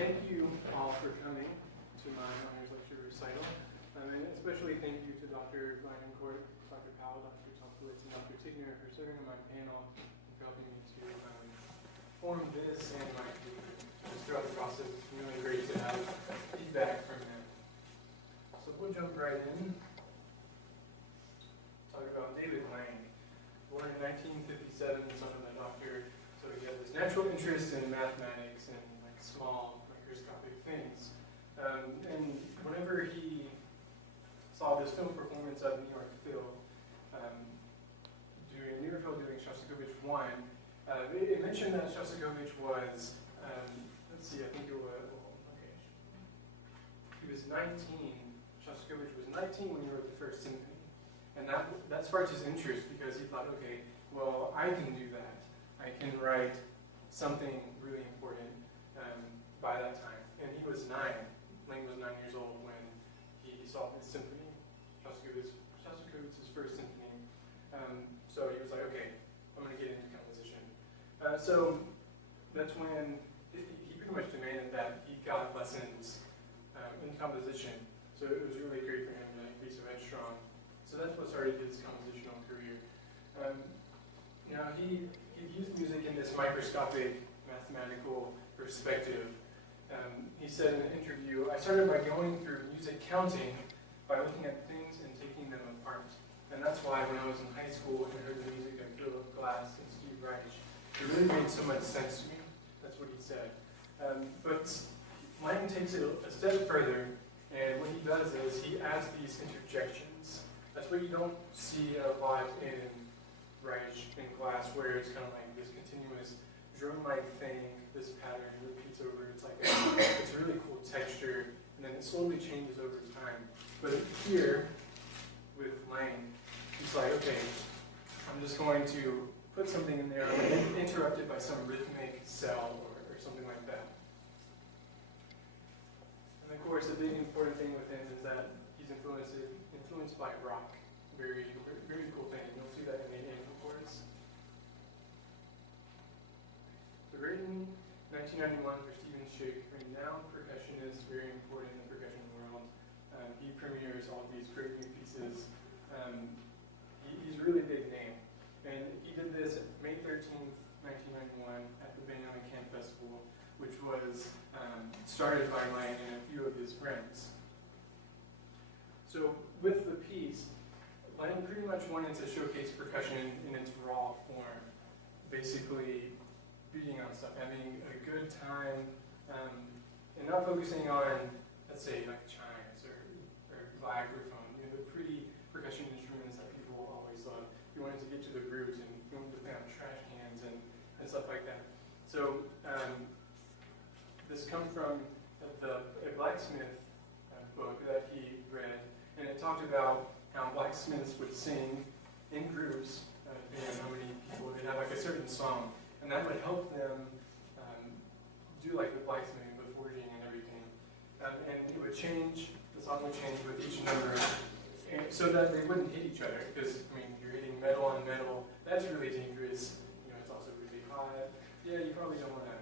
thank you all for coming to my honors lecture recital. And especially thank you to Dr. Court, Dr. Powell, Dr. Tomkowitz, and Dr. Tigner for serving on my panel and for helping me to form this and my just throughout the process. It's really great to have feedback from them. So we'll jump right in. Talk about David Lang. Born in 1957, son of a doctor, so he had this natural interest in mathematics and like small microscopic things. And whenever he saw this film performance of New York Phil, doing Shostakovich 1, it mentioned that Shostakovich was, let's see, I think it was, okay, he was 19, Shostakovich was 19 when he wrote the first symphony. And that sparked his interest because he thought, okay, well, I can do that. I can write something really important by that time. And he was 9. Lang was 9 years old when he saw his symphony, Shostakovich's first symphony. So he was like, okay, I'm going to get into composition. So that's when he pretty much demanded that he got lessons in composition. So it was really great for him to be so headstrong. So that's what started his compositional career. He used music in this microscopic mathematical perspective. He said in an interview, I started by going through music counting by looking at things and taking them apart. And that's why when I was in high school and I heard the music of Philip Glass and Steve Reich, it really made so much sense to me. That's what he said. But Lang takes it a step further, and what he does is he adds these interjections. That's what you don't see a lot in Reich and Glass, where it's kind of like this continuous drum-like thing, this pattern repeats over. It's like it's a really cool texture, and then it slowly changes over time. But here, with Lang, he's like, okay, I'm just going to put something in there, I'm going to interrupt it by some rhythmic cell or something like that. And of course, a big important thing with him is that he's influenced by rock. Very, very cool thing. You'll see that in the Anvil Chorus. Written 1991 for Stephen Schick, renowned percussionist, very important in the percussion world. He premieres all these great new pieces. He's a really big name. And he did this May 13th, 1991 at the Benjamin Camp Festival, which was started by Lang and a few of his friends. So with the piece, Lang pretty much wanted to showcase percussion in its raw form, basically beating on stuff, having a good time, and not focusing on, let's say, like chimes or vibraphone, the pretty percussion instruments that people always love. He wanted to get to the roots, and he wanted to play on trash cans and stuff like that. So this comes from a blacksmith book that he read, and it talked about how blacksmiths would sing in groups, how many people, they'd have like a certain song, and that would help them do like the blacksmithing, the forging and everything. And it would change, the song would change with each number, and so that they wouldn't hit each other, because, I mean, you're hitting metal on metal, that's really dangerous, it's also really hot. Yeah, you probably don't want to,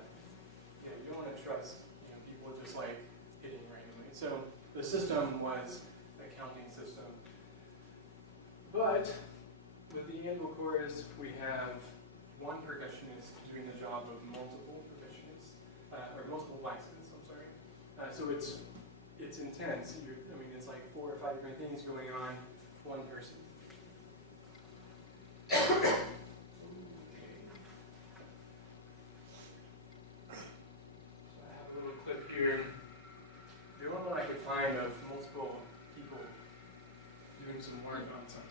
you don't want to trust, people just like hitting randomly. So the system was a counting system. But with the Anvil Chorus, we have one percussionist doing the job of multiple percussionists, or multiple blacksmiths, I'm sorry. So it's intense. It's like 4 or 5 different things going on, one person. Okay. So I have a little clip here. The only one I could find of multiple people doing some work on something.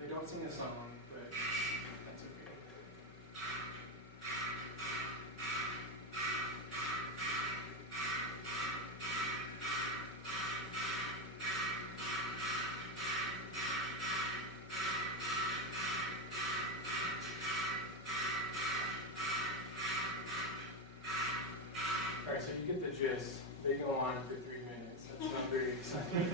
They don't sing a song, but that's okay. Alright, so you get the gist. They go on for 3 minutes. That's not very exciting.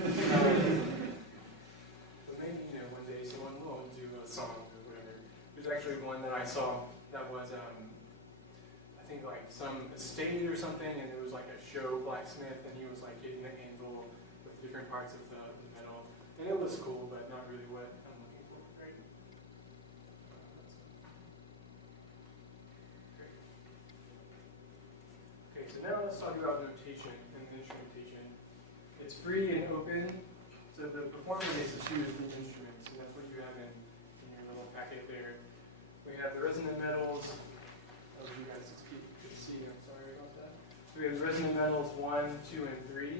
But maybe, one day someone will do a song or whatever. There's actually one that I saw that was, I think like some estate or something, and it was like a show blacksmith, and he was like hitting the anvil with different parts of the metal. And it was cool, but not really what I'm looking for, right? Great. Okay, so now let's talk about notation and instrumentation. It's free and open, so the performer gets to choose the instruments, and that's what you have in your little packet there. We have the resonant metals. Oh, you guys could see, I'm sorry about that. So we have resonant metals 1, 2, and 3.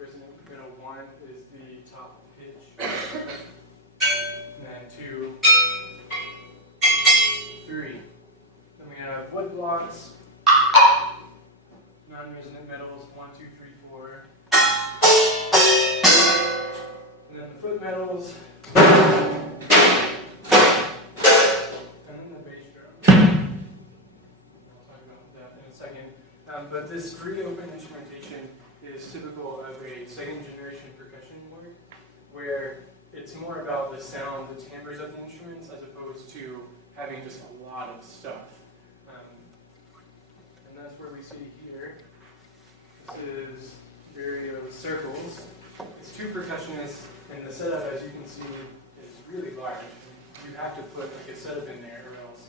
Resonant metal 1 is the top pitch. And then 2, 3. Then we have wood blocks, non-resonant metals 1, 2, 3, 4. And then the foot metals. But this free open instrumentation is typical of a second generation percussion work, where it's more about the sound, the timbres of the instruments, as opposed to having just a lot of stuff. And that's where we see here. This is various circles. It's two percussionists, and the setup, as you can see, is really large. You have to put like a setup in there, or else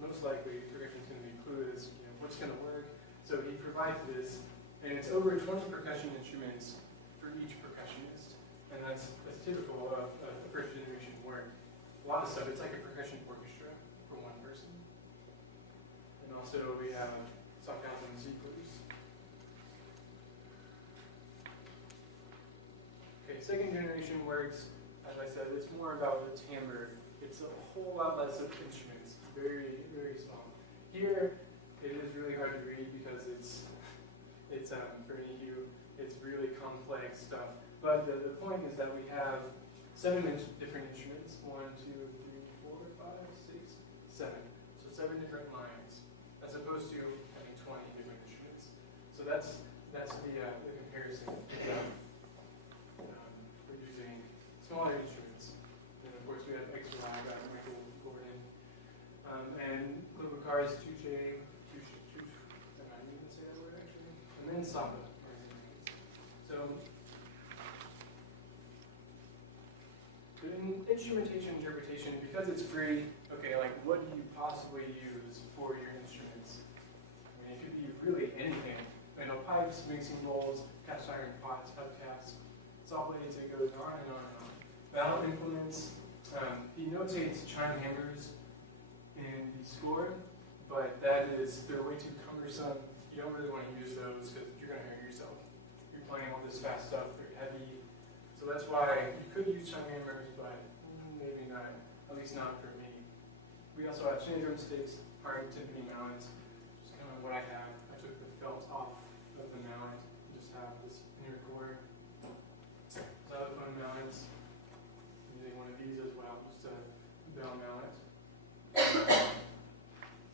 most likely percussion is going to be clueless. What's going to work? So he provides this, and it's over 20 percussion instruments for each percussionist, and that's typical of the first generation work. A lot of stuff, it's like a percussion orchestra for one person. And also we have softcounts and sequence. Okay, second generation works, as I said, it's more about the timbre. It's a whole lot less of instruments, very, very small. Here, it is really hard to read because it's for any of you, it's really complex stuff. But the point is that we have 7 different instruments, 1, 2, 3, 4, 5, 6, 7. So 7 different lines, as opposed to having 20 different instruments. So that's the comparison. We're using smaller instruments. And of course we have extra loud, Michael Gordon, and Global Cars, Tuche. And then samba. So, in instrumentation interpretation, because it's free, okay, like what do you possibly use for your instruments? I mean, it could be really anything. Pipes, mixing bowls, cast iron pots, hubcaps, saw blades, it goes on and on and on. Valve implements, he notates chime hammers in the score, but they're way too cumbersome. You don't really want to use those because you're going to hurt yourself. You're playing all this fast stuff, they're heavy. So that's why you could use chime hammers, but maybe not, at least not for me. We also have chain drumsticks, hard timpani mallets, which is kind of what I have. I took the felt off of the mallet, just have this inner core. Xylophone mallets, I'm using one of these as well, just a bell mallet.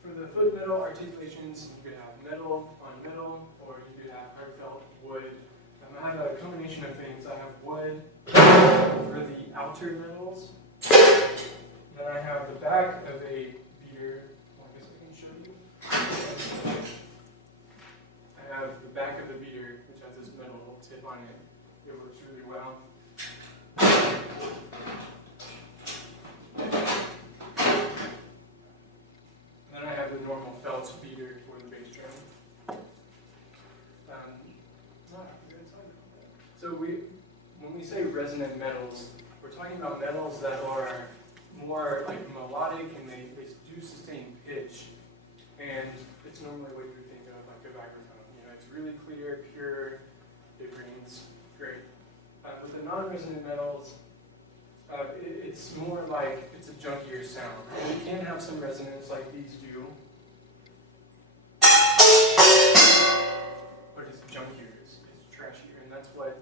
For the foot metal articulations, you could have metal on metal, or you could have hard felt wood. I have a combination of things. I have wood for the outer metals. Then I have the back of a beater. Well, I guess I can show you. I have the back of the beater, which has this metal tip on it. It works really well. Then I have the normal felt beater for the bass drum. So when we say resonant metals, we're talking about metals that are more like melodic and they do sustain pitch. And it's normally what you think of like a vibraphone. It's really clear, pure, it rings great. With the non-resonant metals, it's more like it's a junkier sound. And it can have some resonance like these do, but it's junkier, it's trashier, and that's what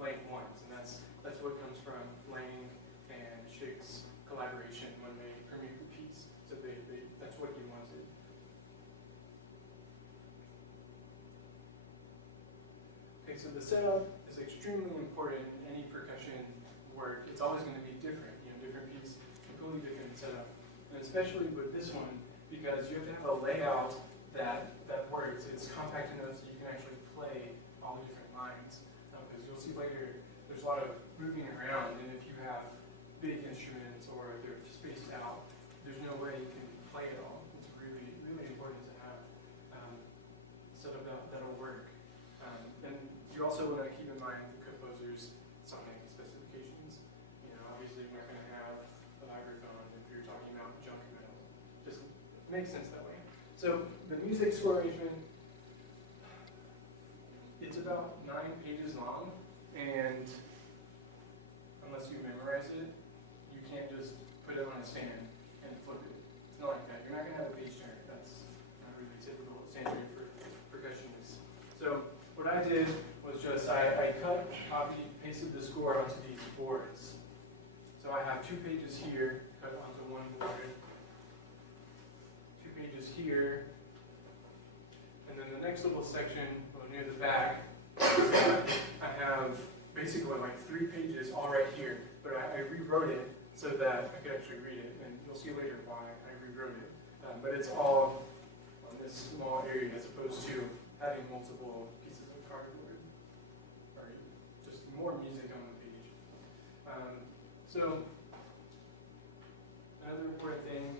Lang wants, and that's what comes from Lang and Schick's collaboration when they premiered the piece. So that's what he wanted. Okay, so the setup is extremely important in any percussion work. It's always going to be different. Different piece totally different setup. And especially with this one, because you have to have a layout that works. It's compact enough so you can actually play all the different lines. Because you'll see later, there's a lot of moving around, and if you have big instruments or they're spaced out, there's no way you can play it all. It's really, really important to have setup that'll work. And you also want to keep in mind the composer's sounding specifications. You know, obviously you're not going to have a vibraphone if you're talking about junk metal. Just makes sense that way. So the music score arrangement, it's about 9 pages long, and unless you memorize it, you can't just put it on a stand and flip it. It's not like that. You're not going to have a page turner. That's not really typical standard for percussionists. So what I did was just I cut, copied, pasted the score onto these boards. So I have 2 pages here cut onto one board, 2 pages here, and then the next little section near the back, I have basically like 3 pages all right here, but I rewrote it so that I could actually read it, and you'll see later why I rewrote it. But it's all on this small area as opposed to having multiple pieces of cardboard, or just more music on the page. So another important thing,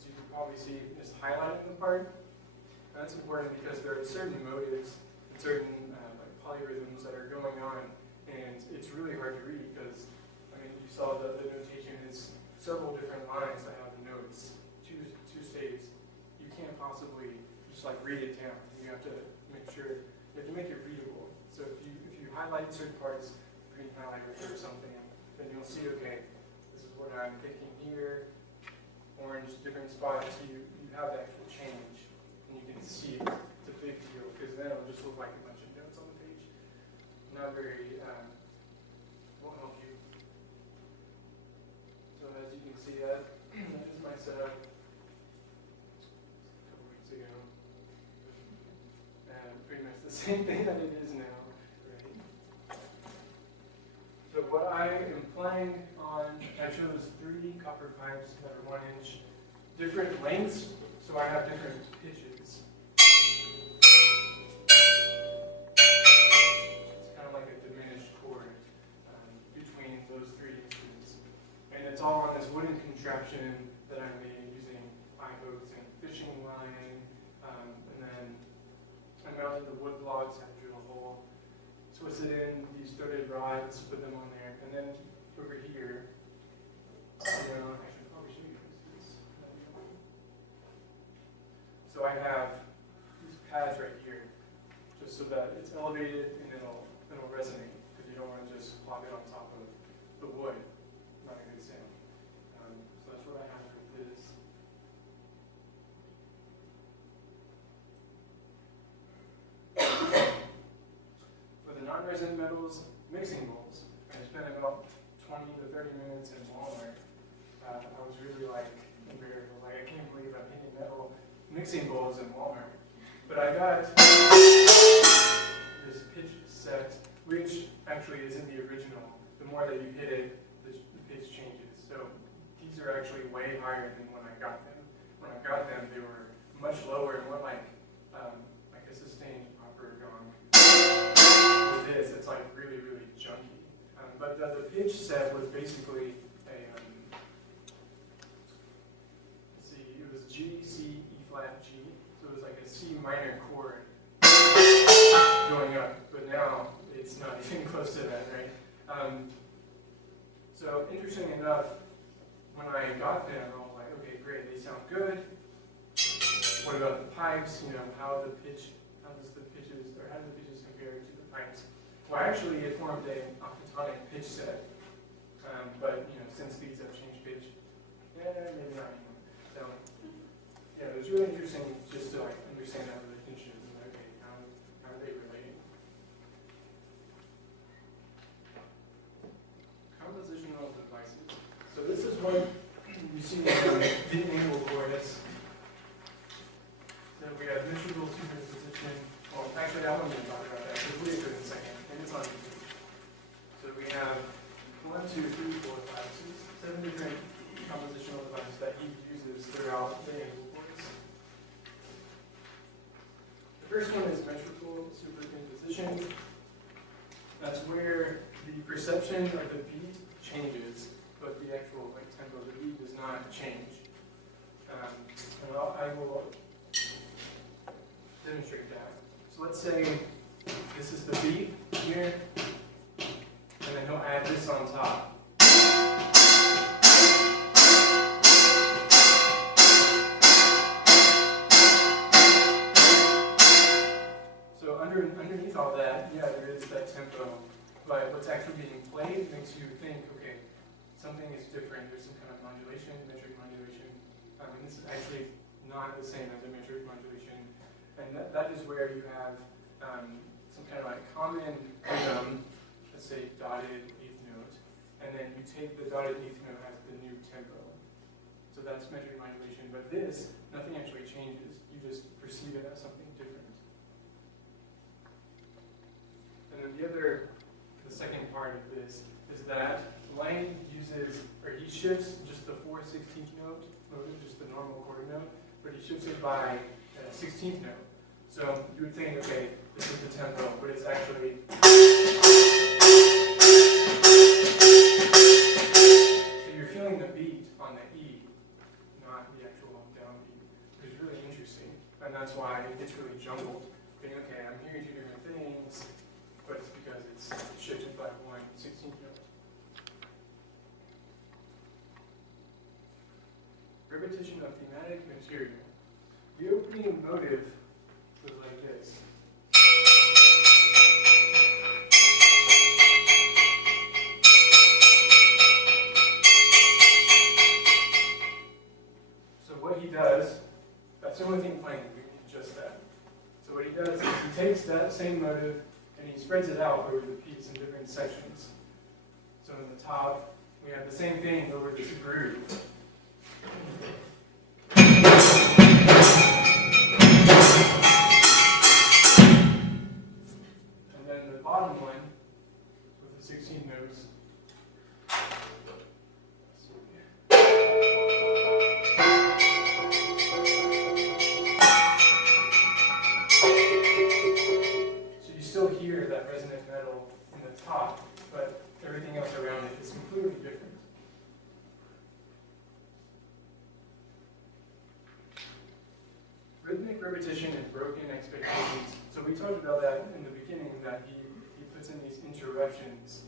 as you can probably see, is highlighting the part. That's important because there are certain motives and certain like polyrhythms that are going on, and it's really hard to read because, I mean, you saw the notation is several different lines that have notes, two staves. You can't possibly just like read it down. You have to make sure, you have to make it readable. So if you highlight certain parts, green highlighter or something, then you'll see, okay, this is what I'm thinking here, orange, different spots, you have the actual change. And you can see it. It's a big deal because then it'll just look like a bunch of notes on the page. Not very, won't help you. So as you can see, that is my setup a couple weeks ago. And pretty much the same thing that it is now. Right? So what I am playing on, I chose 3 copper pipes that are 1 inch, different lengths, so I have different pitches. It's all on this wooden contraption that I made using eye hooks and fishing line, and then I mounted the wood blocks, I drew a hole, twisted in these threaded rods, put them on there, and then over here, I should probably show you this. So I have these pads right here, just so that it's elevated and it'll resonate, because you don't want to just plop it on top of the wood. Not a good sound. So that's what I have with this. For the non-resident metals mixing bowls, I spent about 20 to 30 minutes in Walmart. I was really like unbearable. Like, I can't believe I'm hitting metal mixing bowls in Walmart. But I got this pitch set, which actually is in the original. The more that you hit it, the pitch changes. So these are actually way higher than when I got them. When I got them, they were much lower and more like a sustained opera gong. With this, it's like really, really junky. But the pitch set was basically a, let's see, it was G, C, E flat, G. So it was like a C minor chord going up. But now it's not even close to that, right? So interesting enough, when I got them, I was like, okay, great, they sound good. What about the pipes? You know, how do the pitches compare to the pipes? Well, actually, it formed an octatonic pitch set, but you know, since these have changed pitch, maybe not anymore. So, yeah, it was really interesting just to like understand that relationship and okay, how are they related? Compositional devices. So this is what you see in the Anvil Chorus. So we have measurable superposition. Well, actually, I won't even talk about that. We'll wait for a second. And it's on YouTube. So we have 1, 2, 3, 4, 5, 6, 7 different compositional first one is metrical superimposition. That's where the perception of the beat changes, but the actual tempo of the beat does not change. And I will demonstrate that. So let's say this is the beat here, and then he'll add this on top. So underneath all that, yeah, there is that tempo, but what's actually being played makes you think, okay, something is different. There's some kind of modulation, metric modulation, and this is actually not the same as a metric modulation. And that is where you have some kind of common rhythm, let's say dotted eighth note, and then you take the dotted eighth note as the new tempo. So that's metric modulation, but this, nothing actually changes. You just perceive it as something different. And then the second part of this is that Lang uses, or he shifts just the 4/16th note, just the normal quarter note, but he shifts it by a 16th note. So you would think, okay, this is the tempo, but it's actually. So you're feeling the beat on the E, not the actual downbeat, which is really interesting, and that's why it gets really jumbled. Thinking, okay, I'm hearing two different things, but it's because it's shifted by 1/16th note. Repetition of thematic material. The opening motive goes like this. So what he does, that's the only thing playing, just that. So what he does is he takes that same motive and he spreads it out over the piece in different sections. So in the top, we have the same thing over this groove. And then the bottom one, with the 16 notes, so you still hear that resonant metal in the top, but everything else around it is completely different. Rhythmic repetition and broken expectations. So we talked about that in the beginning, that he puts in these interruptions,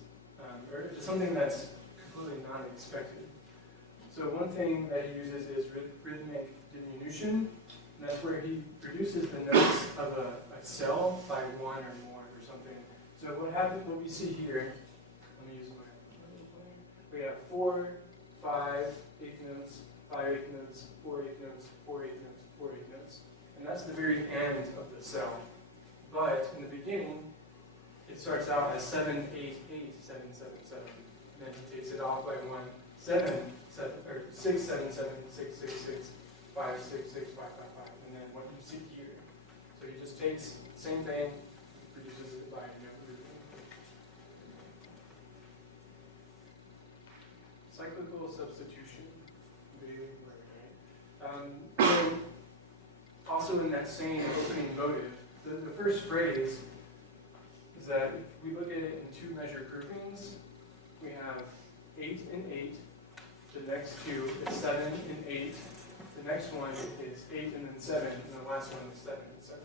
or just something that's completely not expected. So one thing that he uses is rhythmic diminution, and that's where he reduces the notes of a cell by one or more or something. So what we see here, let me use my, we have 4, 5 eighth notes, 5 eighth notes, 4 eighth notes, 4 eighth notes, 4 eighth notes. And that's the very end of the cell. But in the beginning, it starts out as 7, 8, 8, 7, 7, 7. And then he takes it off by 1, 7, 7, or 6, 7, 7, 6, 6, 6, 5, 6, 6, 5, 5, 5. And then what you see here. So he just takes the same thing, reduces it by cyclical substitution. Also in that same opening motive, the first phrase is that if we look at it in two measure groupings, we have 8 and 8. The next two is 7 and 8. The next one is 8 and then 7, and the last one is 7 and 7.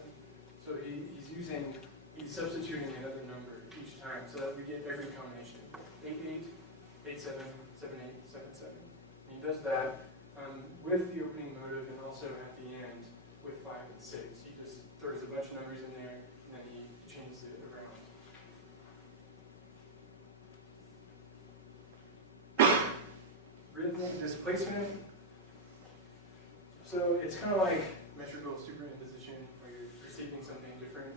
So he's substituting another number each time so that we get every combination. 8, 8, 8, 7, 7, 8, 7, 7. And he does that with the opening motive and also at the end with 5 and 6. He just throws a bunch of numbers in there and then he changes it around. Rhythmic displacement. So it's kind of like metrical superimposition where you're perceiving something different,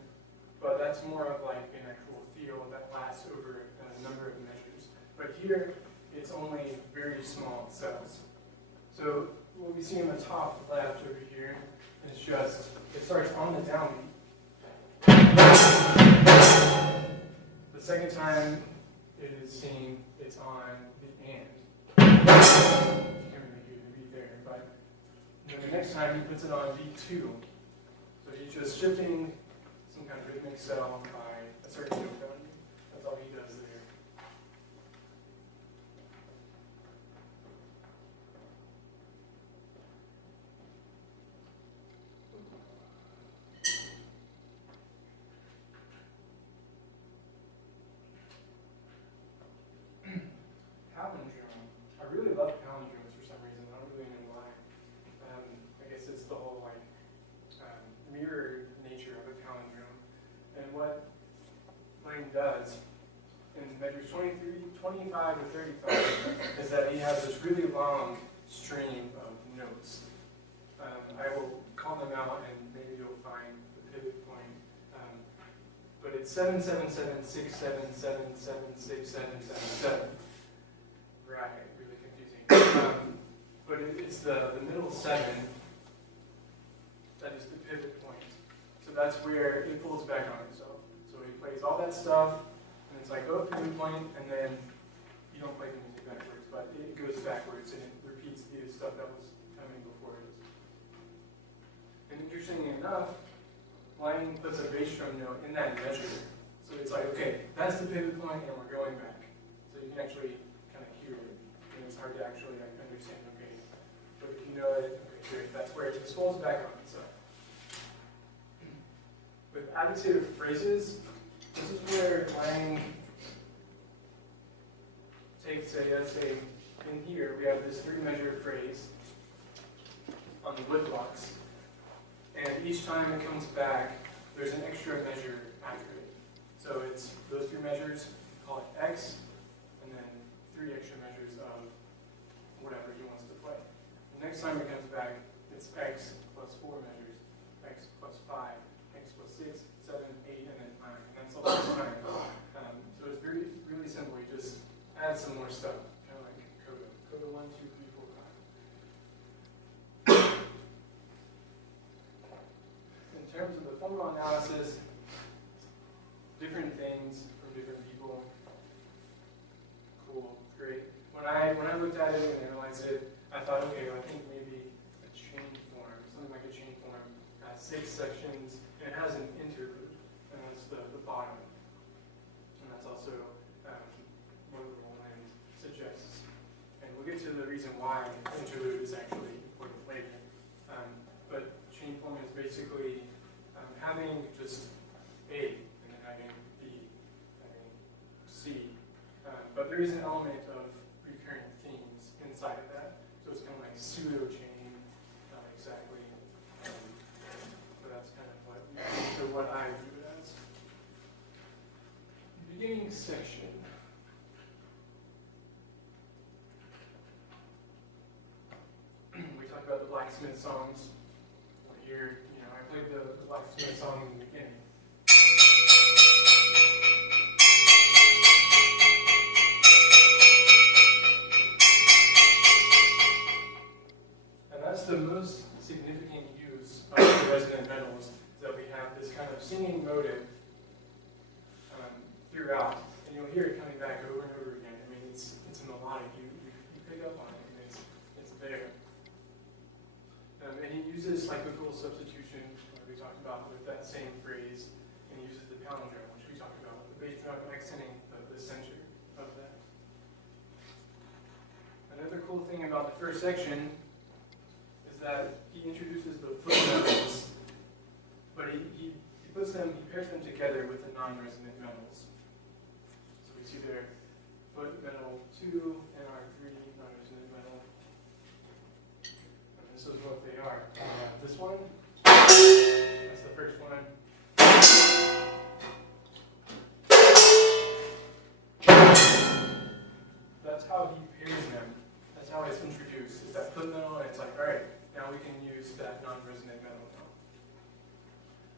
but that's more of like an actual feel that lasts over a number of measures. But here, it's only very small cells. So what we see in the top left over here is just, it starts on the downbeat. The second time it is seen, it's on the and. You can't really do the beat there, but then the next time he puts it on beat 2. So he's just shifting some kind of rhythmic cell by a certain note value. That's all he does there. Palindrome. I really love palindromes for some reason. I don't really know why. I guess it's the whole like mirror nature of a palindrome. And what Lang does in measures 23, 25 to 35 is that he has this really long stream of notes. I will call them out and maybe you'll find the pivot point. But it's 7, 7, 7, 6, 7, 7, 7, 6, 7, 7, 7. Right, really confusing. But it's the middle 7 that is the pivot point. So that's where it folds back on itself. So he plays all that stuff, and it's like, oh, pivot point, and then you don't play the music backwards, but it goes backwards and it repeats the stuff that was coming before it. And interestingly enough, Lang puts a bass drum note in that measure. So it's like, okay, that's the pivot point, and we're going back. So you can actually kind of hear it, and it's hard to actually understand, okay. But if you know it, okay, here, that's where it just folds back on itself. With additive phrases, this is where Lang takes let's say, in here, we have this 3-measure phrase on the wood blocks. And each time it comes back, there's an extra measure after it. So it's those 3 measures, call it X, and then 3 extra measures of whatever he wants to play. The next time it comes back, it's X plus 4 measures, X plus 5, X plus 6, 7, 8, and then 9. And that's the last time. So it's really simple. You just add some more stuff, kind of like coda. Coda 1, 2, 3, 4, 5. In terms of the formal analysis, different things from different people. Cool, great. When I looked at it and analyzed it, I thought, okay, well, I think maybe a chain form, something like a chain form, has 6 sections, and it has an interlude, and that's the bottom. And that's also what Roland suggests. And we'll get to the reason why interlude is actually important later. But chain form is basically having just A, and then having B, having C. But there is an element of recurring themes inside of that. So it's kind of like pseudo-chain, not exactly. But that's kind of what I view it as. Beginning section. We talked about the blacksmith songs. Here, I played the blacksmith song in the beginning. And that's the most significant use of the resonant metals, is that we have this kind of singing motive throughout. And you'll hear it coming back over and over again. I mean, it's melodic. You pick up on it, and it's there. And he uses cyclical substitution, like we talked about with that same phrase, and he uses the palindrome, which we talked about, the bass drum accenting the center of that. Another cool thing about the first section is that he introduces the foot metals, but he pairs them together with the non-resonant metals. So we see there foot metal 2 and our 3 non-resonant metal. This is what they are. This one, that's the first one. That's how he pairs them. That's how it's introduced. Is that foot metal, and it's like, all right, now we can use that non-resonant metal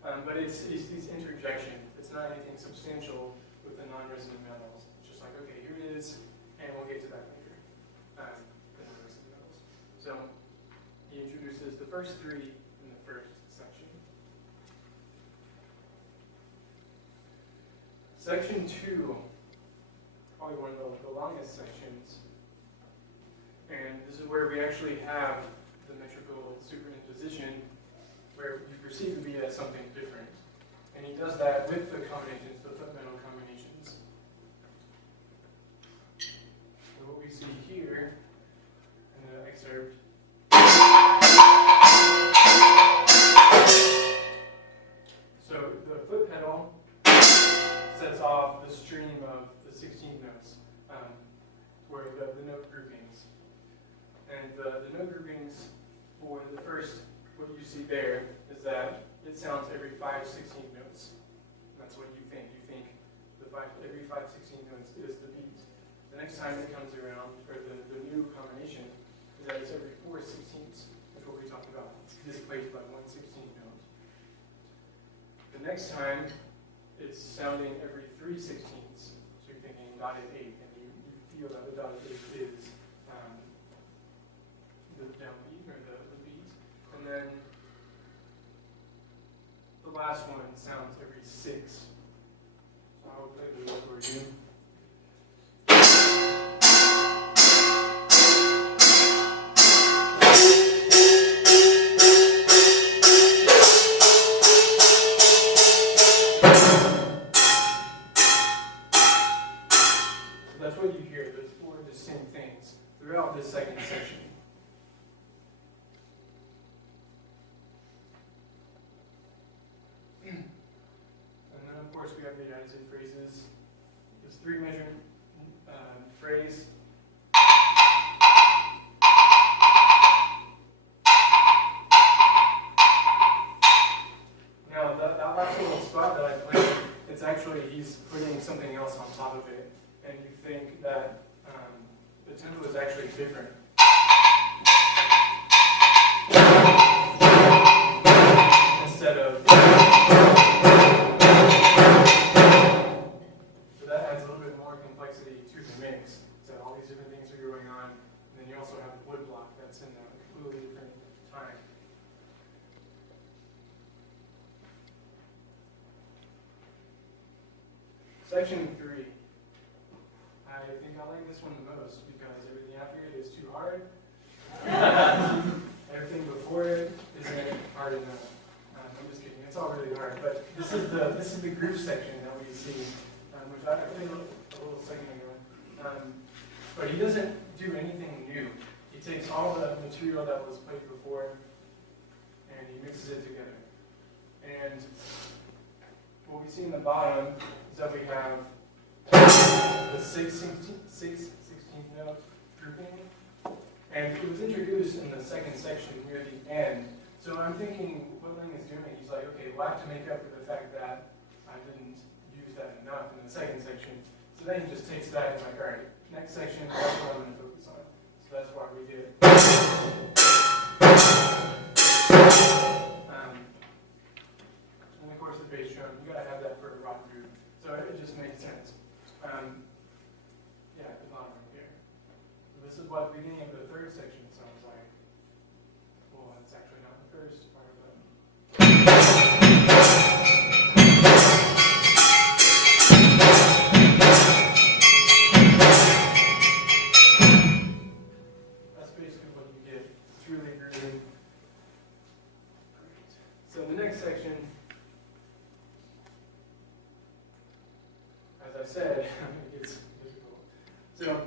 now. But it's these interjections. It's not anything substantial with the non-resonant metals. It's just like, okay, here it is, and we'll get to that later. The non-resonant metals. So he introduces the first 3 in the first section. Section 2, probably one of the longest sections. And this is where we actually have the metrical superimposition, where you perceive to be as something different. And he does that with the combinations, the foot pedal combinations. So what we see here in the excerpt, so the foot pedal sets off the stream of the 16 notes, for the note groupings. And the note groupings for the first, what you see there is that it sounds every 5 16 notes. That's what you think. You think every 5 16 notes is the beat. The next time it comes around, or the new combination, is that it's every 4 16ths. That's what we talked about. It's displaced by 1 16th note. The next time, it's sounding every 3 16ths. So you're thinking dotted 8, and you feel that the dotted 8 is the downbeat, or the beat. And then the last one sounds every 6. So I'll play those for you. That's what you hear, those 4 distinct things throughout this second section. And then, of course, we have the additive phrases. This 3-measure phrase. Now, that last little spot that I played, it's actually, he's putting something else on top of it. And you think that the tempo is actually different. Instead of... So that adds a little bit more complexity to the mix. So all these different things are going on. And then you also have a wood block that's in a completely different time. Section 3. I think I like this one the most because everything after it is too hard. Everything before it isn't hard enough. I'm just kidding. It's all really hard. But this is the group section that we see, which I played a little second ago. But he doesn't do anything new. He takes all the material that was played before and he mixes it together. And what we see in the bottom is that we have the 16th note grouping, and it was introduced in the second section near the end. So I'm thinking what Ling is doing, he's like, okay, we'll have to make up for the fact that I didn't use that enough in the second section. So then he just takes that and is like, all right, next section, that's what I'm going to focus on. So that's why we did. And of course the bass drum, you got to have that for a rock group. So it just makes sense. Yeah, the bottom right here. So this is what the beginning of the third section sounds like. Well, it's actually not the first part of it. That's basically what you get. It's really groovy. So the next section, as I said, it's difficult. So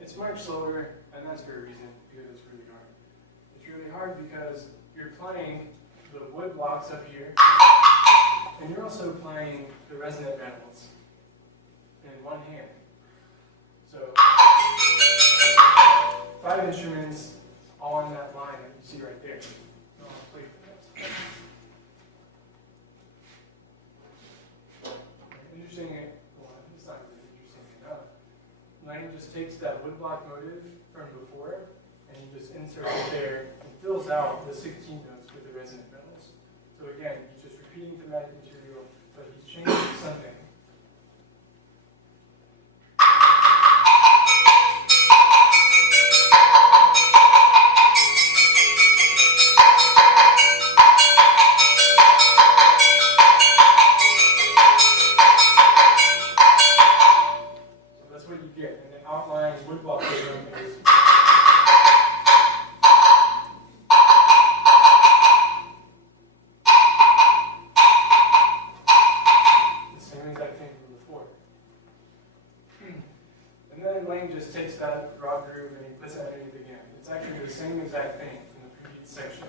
it's much slower, and that's for a reason, because it's really hard. It's really hard because you're playing the wood blocks up here, and you're also playing the resonant pedals in one hand. So 5 instruments all on that line that you see right there. So I'll play for that. Interesting. It's not really interesting enough. Lang just takes that woodblock motive from before, and he just inserts it there and fills out the 16 notes with the resonant pedals. So again, he's just repeating thematic material, but he's changing something. complete section.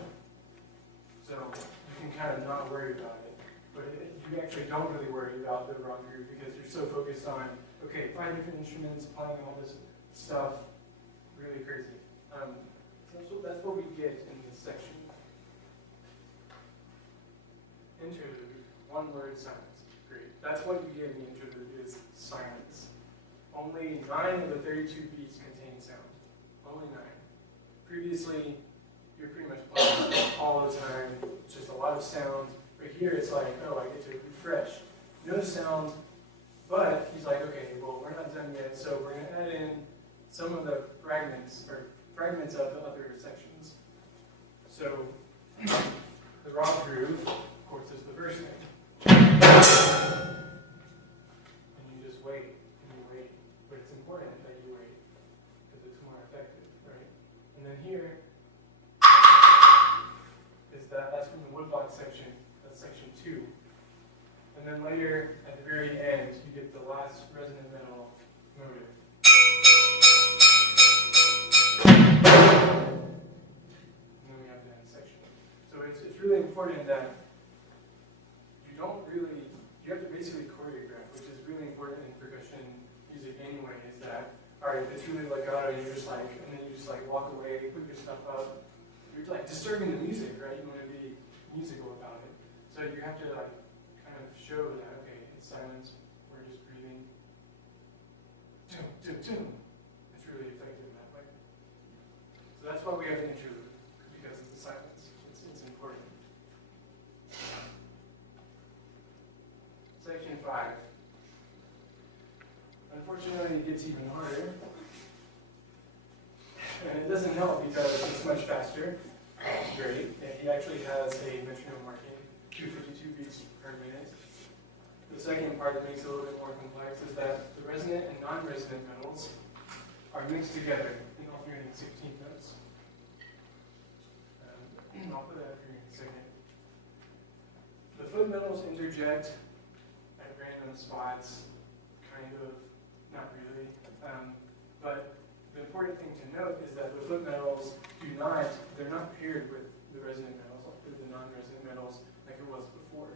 So you can kind of not worry about it. But you actually don't really worry about the raw groove because you're so focused on, okay, 5 different instruments, playing all this stuff, really crazy. So that's what we get in this section. Interlude, one word silence. Great. That's what you get in the interlude is silence. Only 9 of the 32 beats contain sound. Only 9. Previously, you're pretty much playing all the time, just a lot of sound. But here it's like, oh, I get to refresh. No sound, but he's like, okay, well, we're not done yet, so we're going to add in some of the fragments of the other sections. So the raw groove, of course, is the first thing. And you just wait, and you wait. But it's important that you wait, because it's more effective, right? And then here is that's from the woodblock section. That's section 2. And then later, at the very end, you get the last resonant metal motive. And then we have the end section. So it's really important that you have to basically choreograph, which is really important in percussion music anyway, is that, all right, it's really legato, and you're just like, and then you just like walk away, put your stuff up. You're like disturbing the music, right? You want to be musical about it. So you have to like kind of show that, okay, it's silence, we're just breathing. Toom, toom, toom. It's really effective in that way. So that's why we have an interlude, because of the silence. It's important. Section 5. Unfortunately, it gets even harder. And it doesn't help because it's much faster. Great. And he actually has a metronome marking, 252 beats per minute. The second part that makes it a little bit more complex is that the resonant and non-resonant metals are mixed together in alternating 16th notes. I'll put that for you in a second. The foot metals interject at random spots, kind of, not really. But the important thing to note is that the foot metals they're not paired with the resonant metals, or the non-resonant metals like it was before.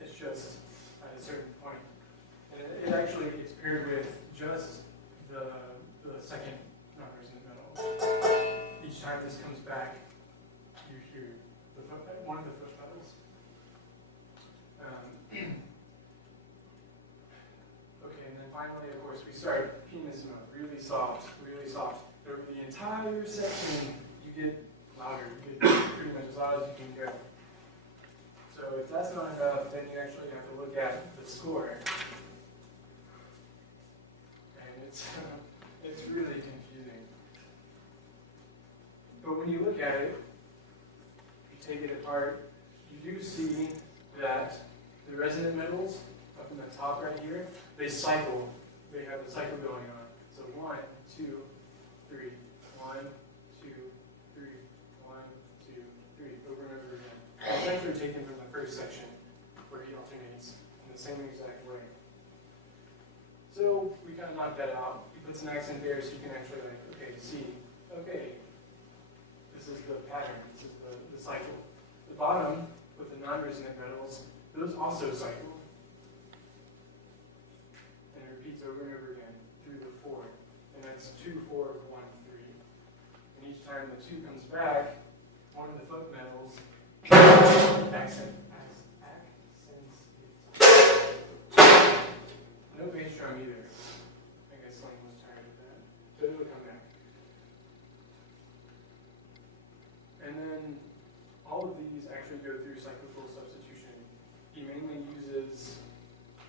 It's just at a certain point. And it actually is paired with just the second non-resonant metal. Each time this comes back, you hear one of the foot pedals. Okay, and then finally, of course, we start pianissimo, really soft, really soft. Over the entire section, you get louder. You get pretty much as loud as you can go. So if that's not enough, then you actually have to look at the score. And it's really confusing. But when you look at it, you take it apart, you do see that the resonant metals up in the top right here, they cycle. They have a cycle going on. So 1, 2, 3, 1, 2, 3, 1, 2, 3, over and over again. It's actually taken from the first section where he alternates in the same exact way. So we kind of knock that out. He puts an accent there so you can actually like, okay, see, okay, this is the pattern, this is the cycle. The bottom with the non-resonant metals, those also cycle. And it repeats over and over again through the 4. And that's 2, 4, 1, 3. And each time the 2 comes back, one of the foot metals accents it. No bass drum either. I guess Sling was tired of that. But it'll come back. And then all of these actually go through cyclical substitution. He mainly uses,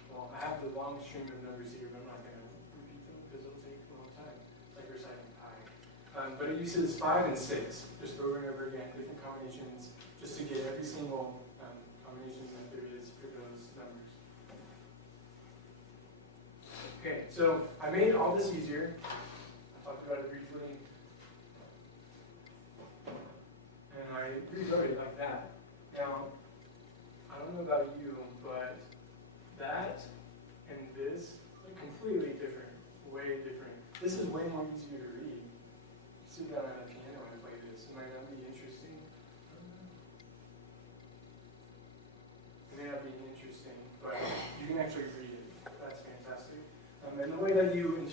well, I have the long string of numbers here, but I'm not going to repeat them because it'll take a long time. It's like reciting pi. But it uses 5 and 6, just over and over again, different combinations, just to get every single combination that there is for those numbers. Okay, so I made all this easier. I talked about it briefly. And I rewrote it like that. Now, I don't know about you, but that and this are completely different, way different. This is way more easier to read. Sit down at a piano and play this. It might not be interesting.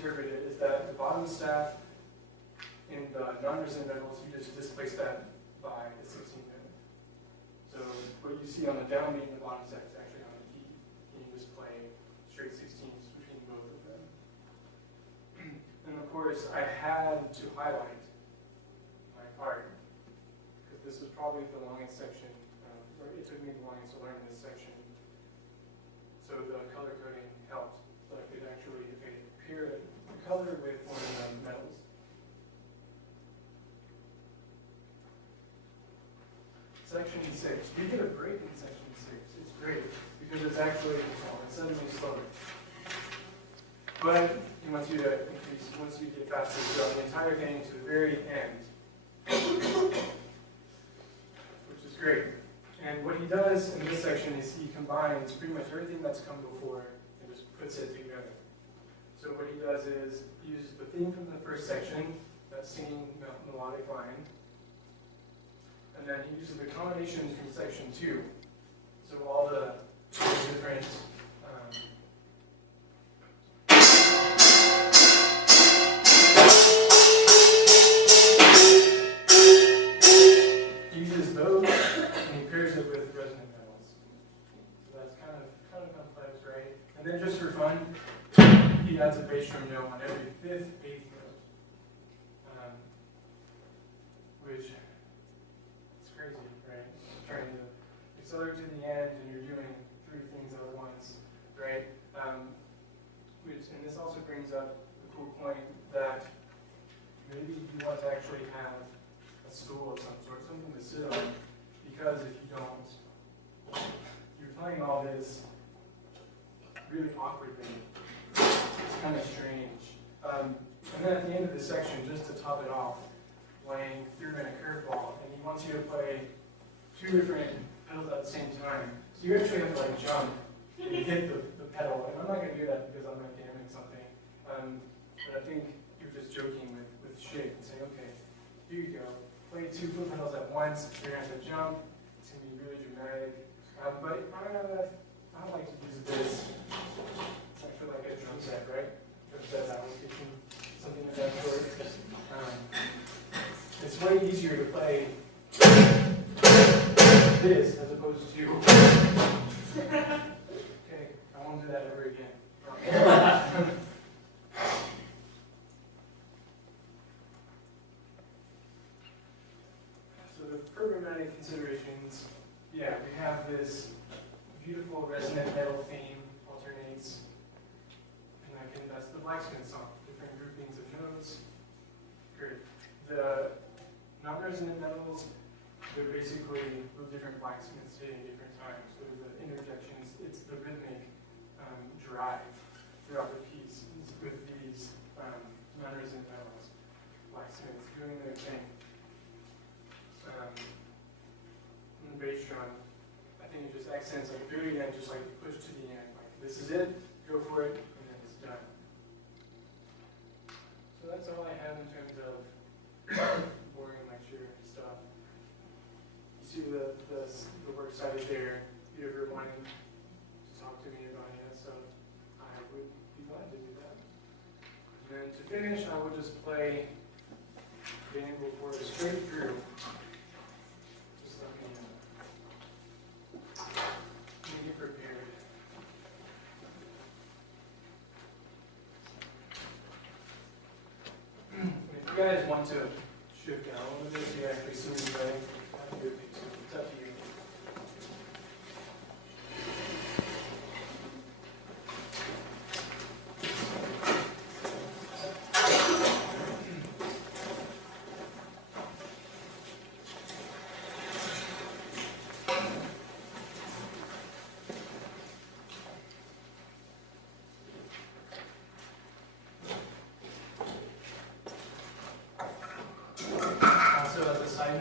interpret it is that the bottom staff in the non-resonant metals, you just displace that by the 16th note. So what you see on the downbeat in the bottom staff is actually on the key. And you just play straight 16ths between both of them. And of course, I had to highlight my part, because this is probably the longest section, or it took me the longest to learn this section. So the color coding helped, so I could actually pair the color with one of the metals. Section 6. You get a break in section 6. It's great because it's actually it's suddenly slower. But he wants you to increase once you get faster throughout the entire thing to the very end, which is great. And what he does in this section is he combines pretty much everything that's come before and just puts it together. So what he does is he uses the theme from the first section, that singing melodic line. And then he uses the combinations from section 2. So all the different he uses those and he pairs it with resonant metals. So that's kind of complex, right? And then just for fun, he adds a bass drum note on every 5th, 8th note, which crazy, right? Trying to accelerate to the end, and you're doing 3 things at once, right? And this also brings up the cool point that maybe you want to actually have a stool of some sort, something to sit on, because if you don't, you're playing all this really awkwardly. It's kind of strange. And then at the end of this section, just to top it off, playing through in a curveball, and he wants you to play 2 different pedals at the same time. So you actually have to like jump and hit the pedal. And I'm not going to do that because I'm like damning something. But I think you're just joking with shape and saying, okay, here you go. Play 2 foot pedals at once. You're going to have to jump. It's going to be really dramatic. But I like to use this. It's actually like a drum set, right? Drum set application, something of that sort. It's way easier to play this as opposed to okay, I won't do that ever again. So the programmatic considerations, yeah, we have this beautiful resonant metal theme alternates, and that's the blacksmith song, different groupings of notes. Great. The non-resonant metals, they're basically the different blacksmiths hitting different times. So the interjections, it's the rhythmic drive throughout the piece with these non-resonant metals, blacksmiths doing their thing. And the bass drum, I think it just accents like very end, just like push to the end. Like this is it, go for it, and then it's done. So that's all I have in terms of boring lecture stuff. You see the work cited there. If you ever wanted to talk to me about any of that stuff, I would be glad to do that. And then to finish, I will just play the Anvil Chorus straight through. Just let me get prepared. If you guys want to shift down a little bit, so you actually see me play, I can do it too. It's up to you.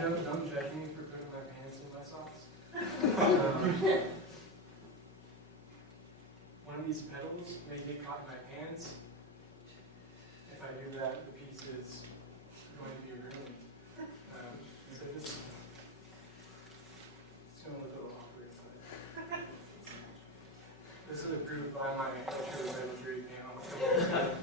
Don't judge me for putting my pants in my socks. One of these pedals may get caught in my pants. If I do that, the piece is going to be ruined. So it's going to look a little awkward. But this is approved by my electromagnetic panel.